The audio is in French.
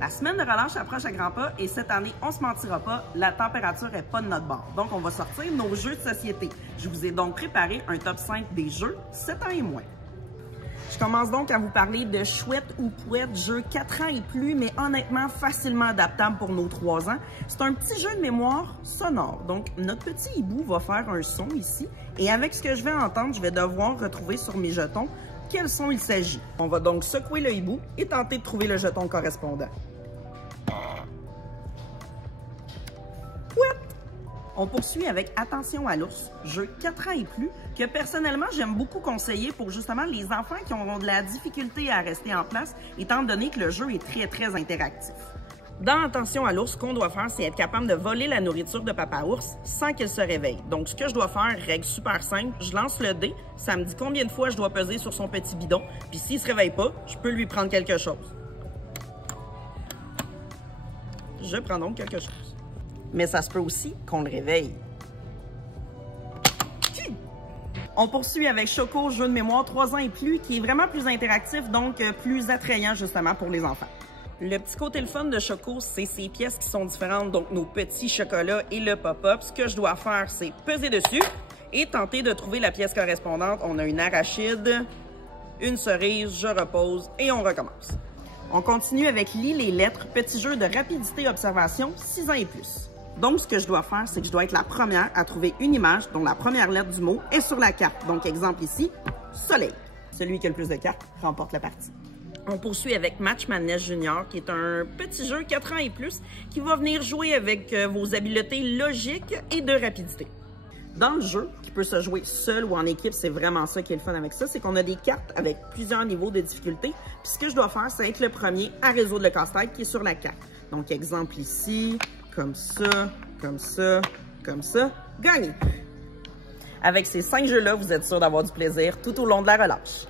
La semaine de relâche approche à grands pas et cette année, on se mentira pas, la température est pas de notre bord. Donc, on va sortir nos jeux de société. Je vous ai donc préparé un top 5 des jeux 7 ans et moins. Je commence donc à vous parler de Chouette ou Pouette, jeu 4 ans et plus, mais honnêtement facilement adaptable pour nos 3 ans. C'est un petit jeu de mémoire sonore. Donc, notre petit hibou va faire un son ici. Et avec ce que je vais entendre, je vais devoir retrouver sur mes jetons quel son il s'agit. On va donc secouer le hibou et tenter de trouver le jeton correspondant. Pouette! On poursuit avec Attention à l'ours, jeu 4 ans et plus, que personnellement j'aime beaucoup conseiller pour justement les enfants qui auront de la difficulté à rester en place, étant donné que le jeu est très interactif. Dans Attention à l'ours, ce qu'on doit faire, c'est être capable de voler la nourriture de Papa Ours sans qu'il se réveille. Donc, ce que je dois faire, règle super simple, je lance le dé, ça me dit combien de fois je dois peser sur son petit bidon, puis s'il se réveille pas, je peux lui prendre quelque chose. Je prends donc quelque chose. Mais ça se peut aussi qu'on le réveille. On poursuit avec Choco, jeu de mémoire 3 ans et plus, qui est vraiment plus interactif, donc plus attrayant justement pour les enfants. Le petit côté le fun de Choco, c'est ces pièces qui sont différentes, donc nos petits chocolats et le pop-up. Ce que je dois faire, c'est peser dessus et tenter de trouver la pièce correspondante. On a une arachide, une cerise, je repose et on recommence. On continue avec Lis les lettres, petit jeu de rapidité-observation 6 ans et plus. Donc, ce que je dois faire, c'est que je dois être la première à trouver une image dont la première lettre du mot est sur la carte. Donc, exemple ici, soleil. Celui qui a le plus de cartes remporte la partie. On poursuit avec Match Madness Junior, qui est un petit jeu 4 ans et plus, qui va venir jouer avec vos habiletés logiques et de rapidité. Dans le jeu, qui peut se jouer seul ou en équipe, c'est vraiment ça qui est le fun avec ça, c'est qu'on a des cartes avec plusieurs niveaux de difficulté. Puis ce que je dois faire, c'est être le premier à résoudre le casse-tête qui est sur la carte. Donc, exemple ici, comme ça, comme ça, comme ça, gagné! Avec ces 5 jeux-là, vous êtes sûr d'avoir du plaisir tout au long de la relâche.